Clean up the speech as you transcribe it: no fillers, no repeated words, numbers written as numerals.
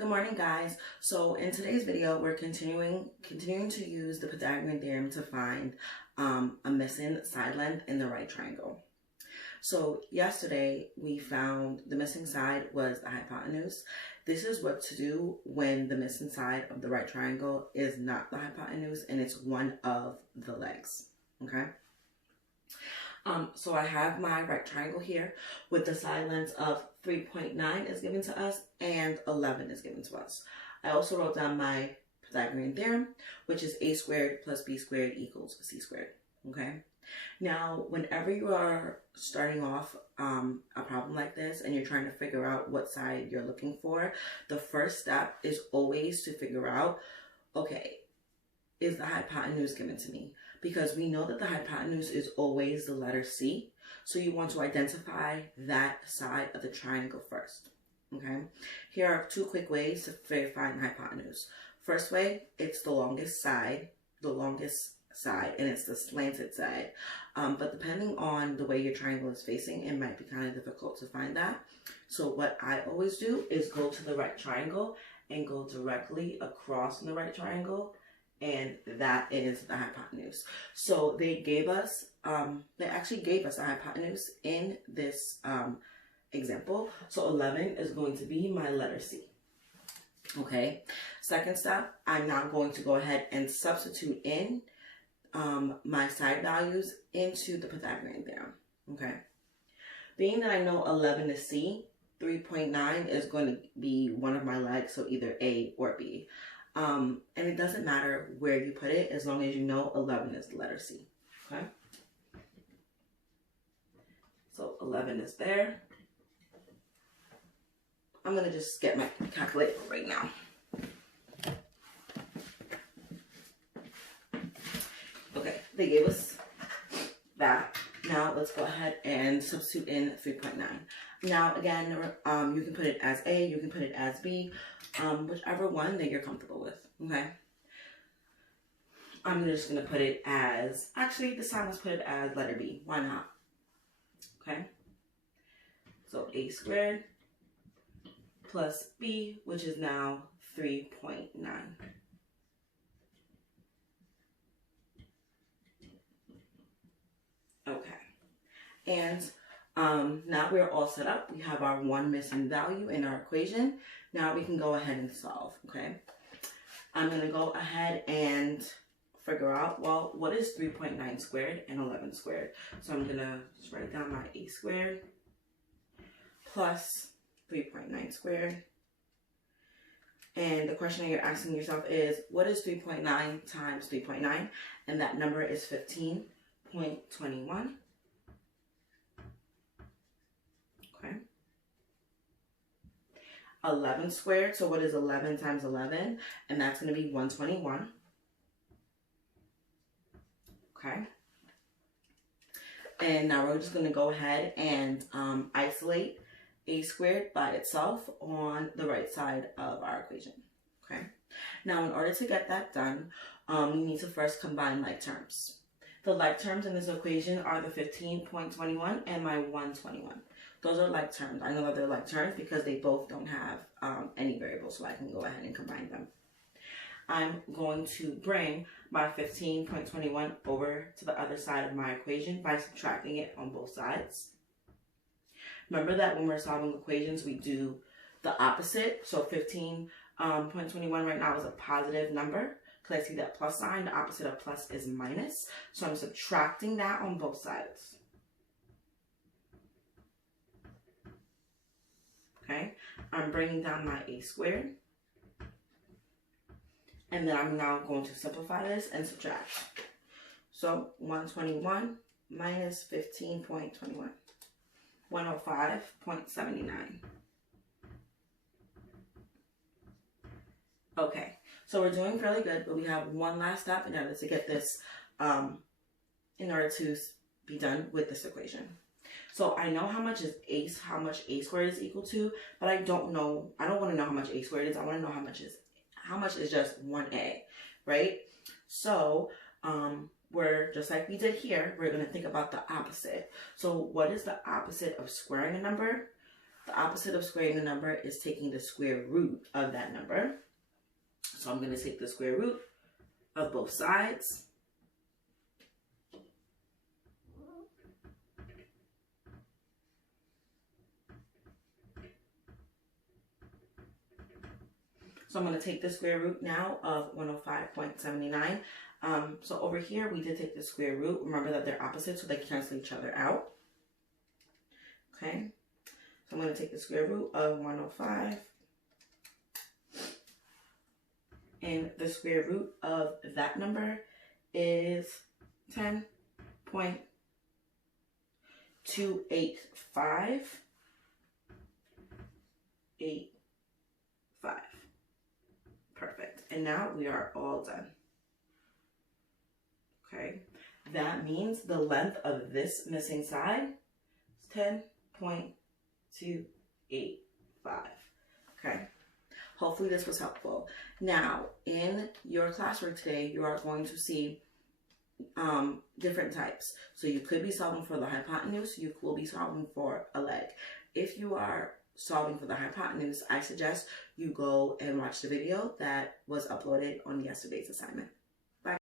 Good morning, guys. So in today's video, we're continuing to use the Pythagorean theorem to find a missing side length in the right triangle. So yesterday we found the missing side was the hypotenuse. This is what to do when the missing side of the right triangle is not the hypotenuse and it's one of the legs. Okay. So I have my right triangle here with the side lengths of 3.9 is given to us and 11 is given to us. I also wrote down my Pythagorean theorem, which is a squared plus b squared equals c squared. Okay. Now, whenever you are starting off a problem like this and you're trying to figure out what side you're looking for, the first step is always to figure out, okay, is the hypotenuse given to me? Because we know that the hypotenuse is always the letter C. So you want to identify that side of the triangle first. Okay. Here are two quick ways to verify the hypotenuse. First way, it's the longest side, and it's the slanted side. But depending on the way your triangle is facing, it might be kind of difficult to find that. So what I always do is go to the right triangle and go directly across from the right triangle, and that is the hypotenuse. So they actually gave us a hypotenuse in this example. So 11 is going to be my letter C. Okay. Second step, I'm now going to go ahead and substitute in my side values into the Pythagorean theorem. Okay. Being that I know 11 is C, 3.9 is going to be one of my legs, so either A or B. And it doesn't matter where you put it as long as you know 11 is the letter C. Okay. So 11 is there. I'm going to just get my calculator right now. Okay, they gave us that. Now let's go ahead and substitute in 3.9. Now again, you can put it as A, you can put it as B, whichever one that you're comfortable with. Okay. I'm just going to put it as, actually this time let's put it as letter B. Why not? Okay. So A squared plus B, which is now 3.9. Okay. And now we're all set up. We have our one missing value in our equation. Now we can go ahead and solve, okay? I'm going to go ahead and figure out, well, what is 3.9 squared and 11 squared? So I'm going to just write down my a squared plus 3.9 squared. And the question that you're asking yourself is, what is 3.9 times 3.9? And that number is 15.21. Okay. 11 squared. So what is 11 times 11? And that's going to be 121. Okay. And now we're just going to go ahead and isolate a squared by itself on the right side of our equation. Okay. Now, in order to get that done, we need to first combine like terms. The like terms in this equation are the 15.21 and my 121. Those are like terms. I know that they're like terms because they both don't have any variables, so I can go ahead and combine them. I'm going to bring my 15.21 over to the other side of my equation by subtracting it on both sides. Remember that when we're solving equations, we do the opposite. So 15.21 right now is a positive number. Because I see that plus sign, the opposite of plus is minus. So I'm subtracting that on both sides. Okay, I'm bringing down my a squared. And then I'm now going to simplify this and subtract. So 121 minus 15.21. 105.79. Okay, so we're doing fairly good, but we have one last step in order to get this, in order to be done with this equation. So I know how much a squared is equal to, but I don't want to know how much a squared is. I want to know how much is just 1a, right? So, we're just like we did here, we're going to think about the opposite. So what is the opposite of squaring a number? The opposite of squaring a number is taking the square root of that number. So I'm going to take the square root of both sides. So I'm going to take the square root now of 105.79. So over here, we did take the square root. Remember that they're opposite, so they cancel each other out. Okay. So I'm going to take the square root of 105. And the square root of that number is 10.285. 85. Perfect. And now we are all done. Okay. That means the length of this missing side is 10.285. Okay. Hopefully this was helpful. Now, in your classwork today, you are going to see different types. So you could be solving for the hypotenuse. You will be solving for a leg. If you are solving for the hypotenuse, I suggest you go and watch the video that was uploaded on yesterday's assignment.